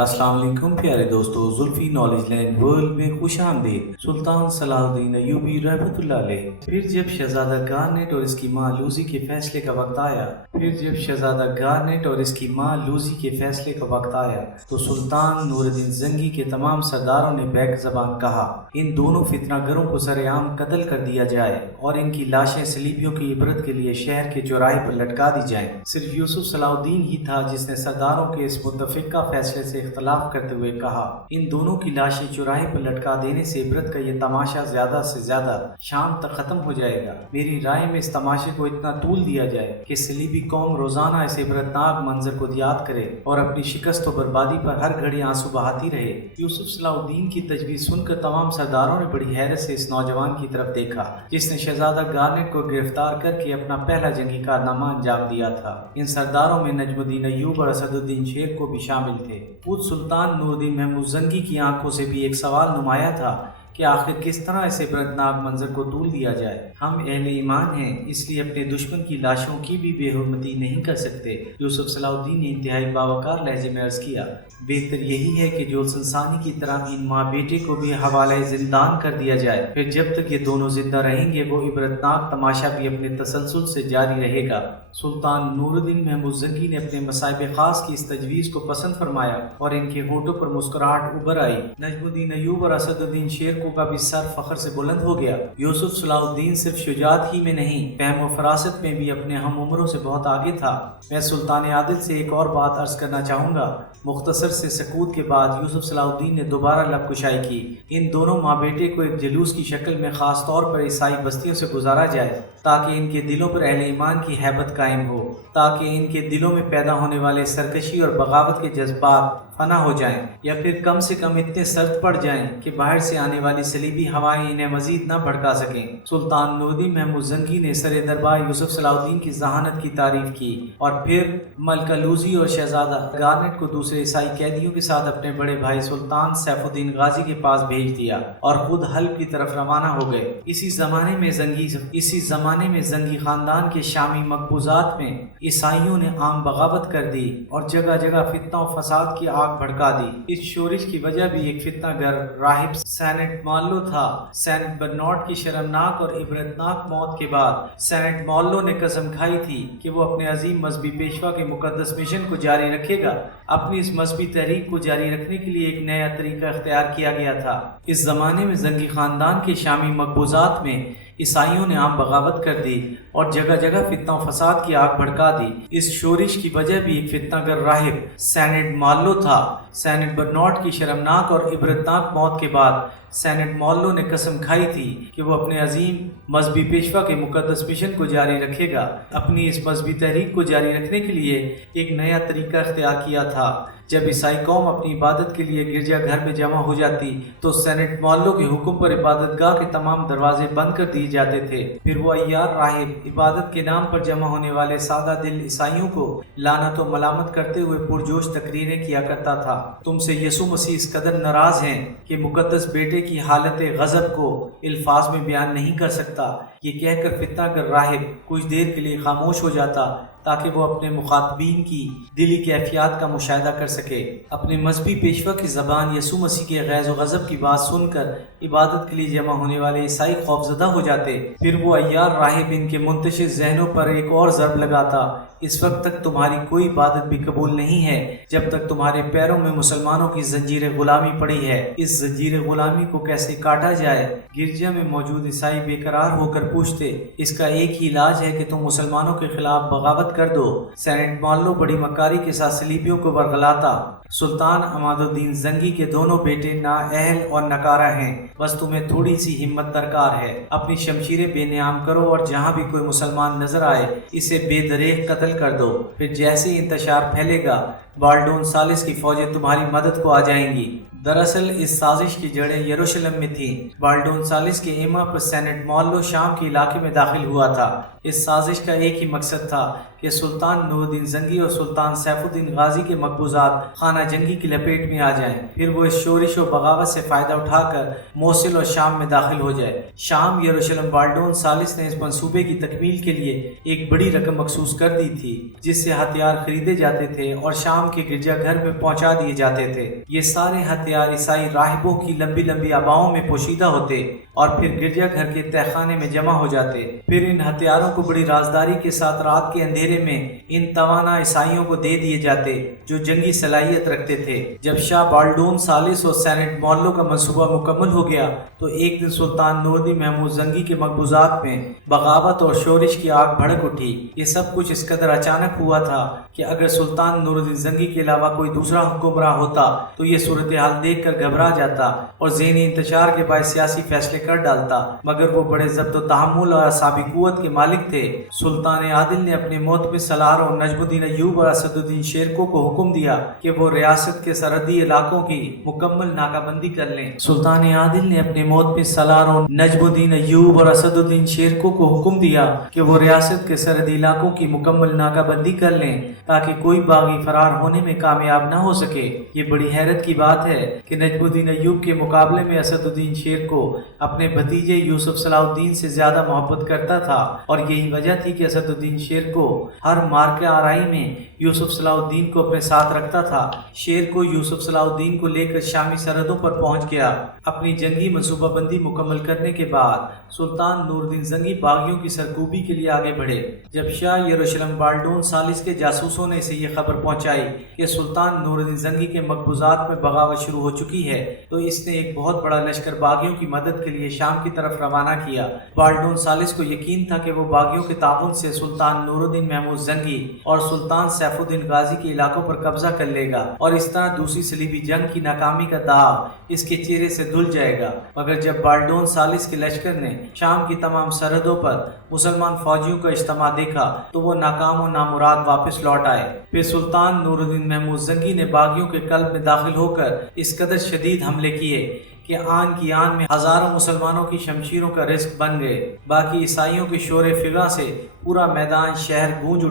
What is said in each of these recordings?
السلام علیکم پیارے دوستو، زلفی نالج لینڈ ورلڈ میں خوش آمدید۔ سلطان صلاح الدین ایوبی رحمۃ اللہ علیہ۔ پھر جب شہزادہ گارنیٹ اور اس کی ماں لوزی کے فیصلے کا وقت آیا تو سلطان نور الدین زنگی کے تمام سرداروں نے بیک زبان کہا، ان دونوں فتنہ گروں کو سر عام قتل کر دیا جائے اور ان کی لاشیں صلیبیوں کی عبرت کے لیے شہر کے چوراہے پر لٹکا دی جائیں۔ صرف یوسف صلاح الدین ہی تھا جس نے سرداروں کے اس متفقہ فیصلے سے اختلاف کرتے ہوئے کہا، ان دونوں کی لاشیں چوراہے پر لٹکا دینے سے عبرت کا یہ تماشا زیادہ سے زیادہ شام تک ختم ہو جائے گا۔ میری رائے میں اس تماشے کو اتنا طول دیا جائے کہ صلیبی قوم روزانہ اس عبرتناک منظر کو یاد کرے اور اپنی شکست و بربادی پر ہر گھڑی آنسو بہاتی رہے۔ یوسف صلاح الدین کی تجویز سن کر تمام سرداروں نے بڑی حیرت سے اس نوجوان کی طرف دیکھا جس نے شہزادہ گارنیٹ کو گرفتار کر کے اپنا پہلا جنگی کارنامہ انجام دیا تھا۔ ان سرداروں میں نجم الدین ایوب اور اسد الدین شیر کو بھی شامل تھے۔ خود سلطان نور الدین محمود زنگی کی آنکھوں سے بھی ایک سوال نمایاں تھا کہ آخر کس طرح اس عبرتناک منظر کو طول دیا جائے۔ ہم اہل ایمان ہیں، اس لیے اپنے دشمن کی لاشوں کی بھی بے حرمتی نہیں کر سکتے۔ یوسف صلاح الدین نے انتہائی باوقار لہجے میں عرض کیا، بہتر یہی ہے کہ جو سنسانی کی طرح ان ماں بیٹے کو بھی حوالہ زندان کر دیا جائے، پھر جب تک یہ دونوں زندہ رہیں گے وہ عبرتناک تماشا بھی اپنے تسلسل سے جاری رہے گا۔ سلطان نور الدین محمود زنگی نے اپنے مصائب خاص کی اس تجویز کو پسند فرمایا اور ان کے ہونٹوں پر مسکراہٹ ابھر آئی۔ نجم الدین ایوب اور اسد الدین شیر کو کا بھی سر فخر سے بلند ہو گیا۔ یوسف صلاح الدین صرف شجاعت ہی میں نہیں، فہم و فراست میں بھی اپنے ہم عمروں سے بہت آگے تھا۔ میں سلطان عادل سے ایک اور بات عرض کرنا چاہوں گا۔ مختصر سے سکوت کے بعد یوسف صلاح الدین نے دوبارہ لب کشائی کی، ان دونوں ماں بیٹے کو ایک جلوس کی شکل میں خاص طور پر عیسائی بستیوں سے گزارا جائے تاکہ ان کے دلوں پر اہل ایمان کی ہیبت قائم ہو، تاکہ ان کے دلوں میں پیدا ہونے والے سرکشی اور بغاوت کے جذبات فنا ہو جائیں، یا پھر کم سے کم اتنے سرد پڑ جائیں کہ باہر سے آنے والی صلیبی ہوائیں انہیں مزید نہ بھڑکا سکیں۔ سلطان نور الدین محمود زنگی نے سر دربار یوسف صلاح الدین کی ذہانت کی تعریف کی اور پھر ملکہ لوزی اور شہزادہ گارنیٹ کو دوسرے عیسائی قیدیوں کے ساتھ اپنے بڑے بھائی سلطان سیف الدین غازی کے پاس بھیج دیا اور خود حلب کی طرف روانہ ہو گئے۔ اسی زمانے میں زنگی خاندان کے شامی مقبوضات میں عیسائیوں نے عام بغاوت کر دی اور جگہ جگہ فتنہ و فساد کی آگ بھڑکا دی۔ اس شورش کی وجہ بھی ایک فتنہ گر راہب سینٹ مالو تھا۔ سینٹ برنارڈ کی شرمناک اور عبرتناک موت کے بعد سینٹ مالو نے قسم کھائی تھی کہ وہ اپنے عظیم مذہبی پیشوا کے مقدس مشن کو جاری رکھے گا۔ اپنی اس مذہبی تحریک کو جاری رکھنے کے لیے ایک نیا طریقہ اختیار کیا گیا تھا۔ اس زمانے میں زنگی خاندان کے شامی مقبوضات میں عیسائیوں نے عام بغاوت کر دی اور جگہ جگہ فتنہ و فساد کی آگ بھڑکا دی۔ اس شورش کی وجہ بھی ایک فتنہ گر راہب سینٹ مالو تھا۔ سینٹ برنارڈ کی شرمناک اور عبرتناک موت کے بعد سینٹ مالو نے قسم کھائی تھی کہ وہ اپنے عظیم مذہبی پیشوا کے مقدس مشن کو جاری رکھے گا۔ اپنی اس مذہبی تحریک کو جاری رکھنے کے لیے ایک نیا طریقہ اختیار کیا تھا۔ جب عیسائی قوم اپنی عبادت کے لیے گرجا گھر میں جمع ہو جاتی تو سینٹ مالو کے حکم پر عبادت گاہ کے تمام دروازے بند کر دیے جاتے تھے۔ پھر وہ عیار راہب عبادت کے نام پر جمع ہونے والے سادہ دل عیسائیوں کو لعنت و ملامت کرتے ہوئے پرجوش تقریریں کیا کرتا تھا۔ تم سے یسوع مسیح اس قدر ناراض ہیں کہ مقدس بیٹے کی حالت غضب کو الفاظ میں بیان نہیں کر سکتا۔ یہ کہہ کر فتنہ گر راہب کچھ دیر کے لیے خاموش ہو جاتا تاکہ وہ اپنے مخاطبین کی دلی کیفیات کا مشاہدہ کر سکے۔ اپنے مذہبی پیشوا کی زبان یسوع مسیح کے غیظ و غضب کی بات سن کر عبادت کے لیے جمع ہونے والے عیسائی خوفزدہ ہو جاتے۔ پھر وہ عیار راہب ان کے منتشر ذہنوں پر ایک اور ضرب لگاتا، اس وقت تک تمہاری کوئی عبادت بھی قبول نہیں ہے جب تک تمہارے پیروں میں مسلمانوں کی زنجیر غلامی پڑی ہے۔ اس زنجیر غلامی کو کیسے کاٹا جائے؟ گرجا میں موجود عیسائی بے قرار ہو کر پوچھتے، اس کا ایک ہی علاج ہے کہ تم مسلمانوں کے خلاف بغاوت کر دو۔ سینٹ مالو بڑی مکاری کے ساتھ صلیبیوں کو ورغلاتا، سلطان عماد الدین زنگی کے دونوں بیٹے نااہل اور ناکارہ ہیں، بس تمہیں تھوڑی سی ہمت درکار ہے۔ اپنی شمشیریں بے نیام کرو اور جہاں بھی کوئی مسلمان نظر آئے اسے بے دریغ قتل کر دو۔ پھر جیسے ہی انتشار پھیلے گا بالڈون ثالث کی فوجیں تمہاری مدد کو آ جائیں گی۔ دراصل اس سازش کی جڑیں یروشلم میں تھیں۔ بالڈون ثالث کے ایما پر سینٹ مالو شام کے علاقے میں داخل ہوا تھا۔ اس سازش کا ایک ہی مقصد تھا کہ سلطان نور الدین زنگی اور سلطان سیف الدین غازی کے مقبوضات خانہ جنگی کی لپیٹ میں آ جائیں، پھر وہ اس شورش و بغاوت سے فائدہ اٹھا کر موصل اور شام میں داخل ہو جائے۔ شام یروشلم بالڈون ثالث نے اس منصوبے کی تکمیل کے لیے ایک بڑی رقم مخصوص کر دی تھی، جس سے ہتھیار خریدے جاتے تھے اور شام کے گرجا گھر میں پہنچا دیے جاتے تھے۔ یہ سارے ہتھیار عیسائی راہبوں کی لمبی لمبی آباؤں میں پوشیدہ ہوتے اور پھر گرجا گھر کے تہہ خانے میں جمع ہو جاتے۔ پھر ان ہتھیاروں کو بڑی رازداری کے ساتھ رات کے اندھیرے میں ان توانا عیسائیوں کو دے دیے جاتے جو جنگی صلاحیت رکھتے تھے۔ جب شاہ بالڈون ثالث اور سینٹ مولو کا منصوبہ مکمل ہو گیا تو ایک دن سلطان نور الدین محمود زنگی کے مقبوضات میں بغاوت اور شورش کی آگ بھڑک اٹھی۔ یہ سب کچھ اس قدر اچانک ہوا تھا کہ اگر سلطان نور الدین زنگی کے علاوہ کوئی دوسرا حکمراں ہوتا تو یہ صورتحال دیکھ کر گھبرا جاتا اور ذہنی انتشار کے باعث سیاسی فیصلے کر ڈالتا، مگر وہ بڑے ضبط و تحمل اور اعصابی قوت کے مالک تھے۔ سلطان عادل نے اپنے موت میں سالار اور نجم الدین ایوب اور اسد الدین شیرکو کو حکم دیا کہ وہ ریاست کے سرحدی علاقوں کی مکمل ناکہ بندی کر لیں۔ سلطان عادل نے اپنے موت میں سالار اور نجم الدین ایوب اور اسد الدین شیرکو کو حکم دیا کہ وہ ریاست کے سرحدی علاقوں کی مکمل ناکہ بندی کر لیں تاکہ کوئی باغی فرار ہونے میں کامیاب نہ ہو سکے۔ یہ بڑی حیرت کی بات ہے کہ نجم الدین ایوب کے مقابلے میں اسد الدین شیرکو اپنے بھتیجے یوسف صلاح الدین سے زیادہ محبت کرتا تھا، اور یہی وجہ تھی کہ اسد الدین شیرکو ہر مارکہ آرائی میں یوسف صلاح الدین کو اپنے ساتھ رکھتا تھا۔ شیرکو یوسف صلاح الدین کو لے کر شامی سرحدوں پر پہنچ گیا۔ اپنی جنگی منصوبہ بندی مکمل کرنے کے بعد سلطان نور الدین زنگی باغیوں کی سرکوبی کے لیے آگے بڑھے۔ جب شاہ یروشلم بالڈون ثالث کے جاسوسوں نے اسے یہ خبر پہنچائی کہ سلطان نور الدین زنگی کے مقبوضات میں بغاوت شروع ہو چکی ہے تو اس نے ایک بہت بڑا لشکر باغیوں کی مدد کے لیے شام کی طرف روانہ کیا۔ بالڈون ثالث کو یقین تھا کہ وہ باغیوں کے تعاون سے سلطان نور الدین محمود زنگی اور سلطان سیف الدین غازی کے علاقوں پر قبضہ کر لے گا اور اس طرح دوسری صلیبی جنگ کی ناکامی کا داغ اس کے چہرے سے دھل جائے گا۔ مگر جب بالڈون ثالث کے لشکر نے شام کی تمام سرحدوں پر مسلمان فوجیوں کا اجتماع دیکھا تو وہ ناکام و نامراد واپس لوٹ آئے۔ پھر سلطان نور الدین محمود زنگی نے باغیوں کے قلب میں داخل ہو کر اس قدر شدید حملے کیے کہ آن کی آن میں ہزاروں مسلمانوں کی شمشیروں کا رزق بن گئے۔ باقی عیسائیوں کے شور فغاں سے پورا میدان شہر گونج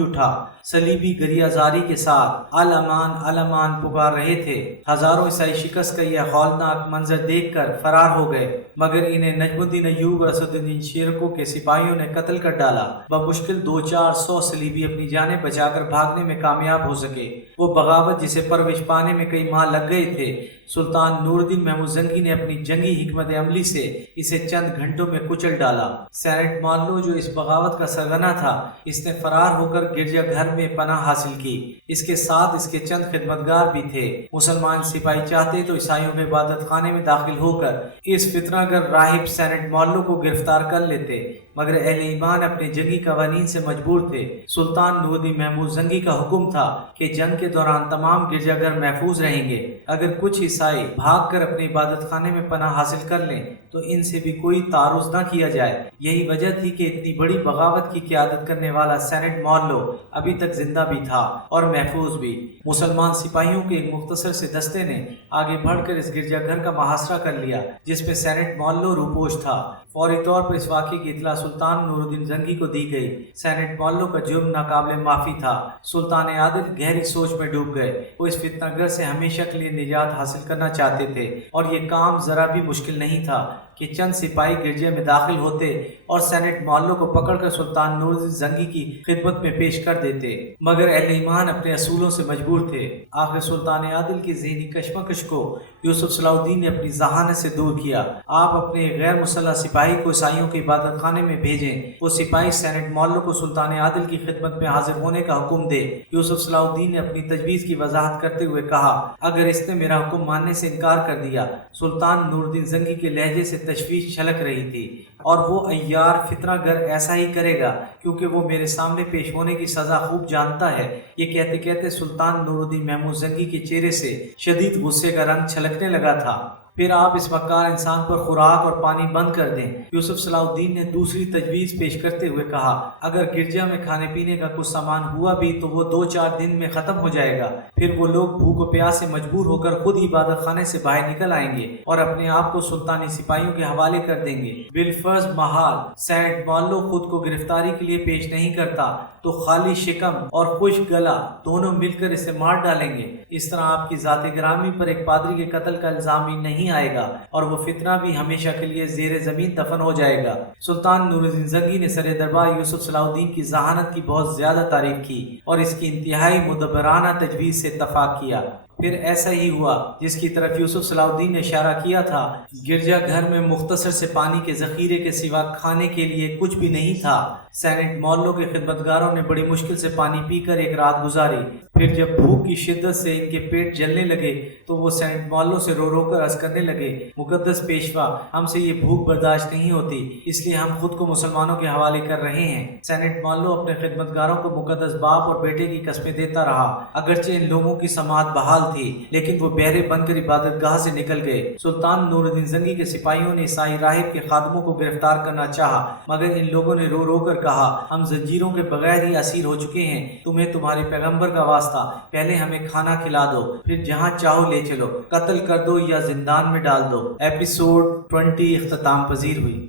اٹھا۔ صلیبی گریہ زاری کے ساتھ الامان الامان پکار رہے تھے۔ ہزاروں عیسائی شکست کا یہ ہولناک منظر دیکھ کر فرار ہو گئے، مگر انہیں نجم الدین ایوب اور اسد الدین شیرکو کے سپاہیوں نے قتل کر ڈالا۔ بمشکل 200-400 صلیبی اپنی جانیں بچا کر بھاگنے میں کامیاب ہو سکے۔ وہ بغاوت جسے پروش پانے میں کئی ماہ لگ گئے تھے، سلطان نور الدین محمود زنگی نے اپنی جنگی حکمت عملی سے اسے چند گھنٹوں میں کچل ڈالا۔ سینٹ مولو جو اس بغاوت کا سرغنہ تھا، اس نے فرار ہو کر گرجا گھر میں پناہ حاصل کی۔ اس کے ساتھ اس کے چند خدمتگار بھی تھے۔ مسلمان سپاہی چاہتے تو عیسائیوں کے عبادت خانے میں داخل ہو کر اس فتنہ گر راہب سینٹ مولو کو گرفتار کر لیتے، مگر اہل ایمان اپنے جنگی قوانین سے مجبور تھے۔ سلطان نور الدین محمود زنگی کا حکم تھا کہ جنگ کے دوران تمام گرجا گھر محفوظ رہیں گے۔ اگر کچھ عیسائی بھاگ کر اپنے عبادت خانے میں پناہ حاصل کر لیں تو ان سے بھی کوئی تعرض نہ کیا جائے۔ یہی وجہ تھی کہ اتنی بڑی بغاوت کی قیادت کرنے والا سینٹ مولو ابھی تک زندہ بھی تھا اور محفوظ بھی۔ مسلمان سپاہیوں کے ایک مختصر سے دستے نے آگے بڑھ کر اس گرجا گھر کا محاصرہ کر لیا جس میں سینٹ مولو روپوش تھا۔ فوری طور پر اس واقعے کی اطلاع سلطان نور الدین زنگی کو دی گئی۔ سینٹ مولو کا جرم ناقابل معافی تھا۔ سلطان عادل گہری سوچ میں ڈوب گئے۔ وہ اس فتنہ گر سے ہمیشہ کے لیے نجات حاصل کرنا چاہتے تھے اور یہ کام ذرا بھی مشکل نہیں تھا کہ چند سپاہی گرجے میں داخل ہوتے اور سینٹ مولو کو پکڑ کر سلطان نور الدین زنگی کی خدمت میں پیش کر دیتے، مگر اہل ایمان اپنے اصولوں سے مجبور تھے۔ آخر سلطان عادل کی ذہنی کشمکش کو یوسف صلاح الدین نے اپنی ذہانت سے دور کیا۔ آپ اپنے غیر مسلح سپاہی کو عیسائیوں کے عبادت خانے میں بھیجیں۔ وہ سپاہی سینٹ مولو کو سلطان عادل کی خدمت میں حاضر ہونے کا حکم دے۔ یوسف صلاح الدین نے اپنی تجویز کی وضاحت کرتے ہوئے کہا، اگر اس نے میرا حکم ماننے سے انکار کر دیا۔ سلطان نور الدین زنگی کے لہجے سے تشویش چھلک رہی تھی، اور وہ عیار فتنہ گر ایسا ہی کرے گا کیونکہ وہ میرے سامنے پیش ہونے کی سزا خوب جانتا ہے۔ یہ کہتے کہتے سلطان نور الدین محمود زنگی کے چہرے سے شدید غصے کا رنگ چھلکنے لگا تھا۔ پھر آپ اس مکار انسان پر خوراک اور پانی بند کر دیں۔ یوسف صلاح الدین نے دوسری تجویز پیش کرتے ہوئے کہا، اگر گرجا میں کھانے پینے کا کچھ سامان ہوا بھی تو وہ 2-4 دن میں ختم ہو جائے گا، پھر وہ لوگ بھوک و پیاس سے مجبور ہو کر خود عبادت خانے سے باہر نکل آئیں گے اور اپنے آپ کو سلطانی سپاہیوں کے حوالے کر دیں گے۔ بالفرض محال سینٹ مالو خود کو گرفتاری کے لیے پیش نہیں کرتا تو خالی شکم اور خشک گلا دونوں مل کر اسے مار ڈالیں گے۔ اس طرح آپ کی ذات گرامی پر ایک پادری کے قتل کا الزام ہی نہیں آئے گا اور وہ فتنہ بھی ہمیشہ کے لیے زیر زمین دفن ہو جائے گا۔ سلطان نور الدین زنگی نے سر دربار یوسف صلاح الدین کی ذہانت کی بہت زیادہ تعریف کی اور اس کی انتہائی مدبرانہ تجویز سے اتفاق کیا۔ پھر ایسا ہی ہوا جس کی طرف یوسف صلاح الدین نے اشارہ کیا تھا۔ گرجا گھر میں مختصر سے پانی کے ذخیرے کے سوا کھانے کے لیے کچھ بھی نہیں تھا۔ سینٹ مولو کے خدمتگاروں نے بڑی مشکل سے پانی پی کر ایک رات گزاری۔ پھر جب بھوک کی شدت سے ان کے پیٹ جلنے لگے تو وہ سینٹ مولو سے رو رو کر عرض کرنے لگے، مقدس پیشوا، ہم سے یہ بھوک برداشت نہیں ہوتی، اس لیے ہم خود کو مسلمانوں کے حوالے کر رہے ہیں۔ سینٹ مولو اپنے خدمتگاروں کو مقدس باپ اور بیٹے کی قسمیں دیتا رہا، اگرچہ ان لوگوں کی سماعت بحال تھی لیکن وہ بہرے بن کر عبادت گاہ سے نکل گئے۔ سلطان نور الدین زنگی کے سپاہیوں نے عیسائی راہب کے خادموں کو گرفتار کرنا چاہا، مگر ان لوگوں نے رو رو کر کہا، ہم زنجیروں کے بغیر ہی اسیر ہو چکے ہیں، تمہیں تمہارے پیغمبر کا واسطہ، پہلے ہمیں کھانا کھلا دو، پھر جہاں چاہو لے چلو، قتل کر دو یا زندان میں ڈال دو۔ ایپیسوڈ 20 اختتام پذیر ہوئی۔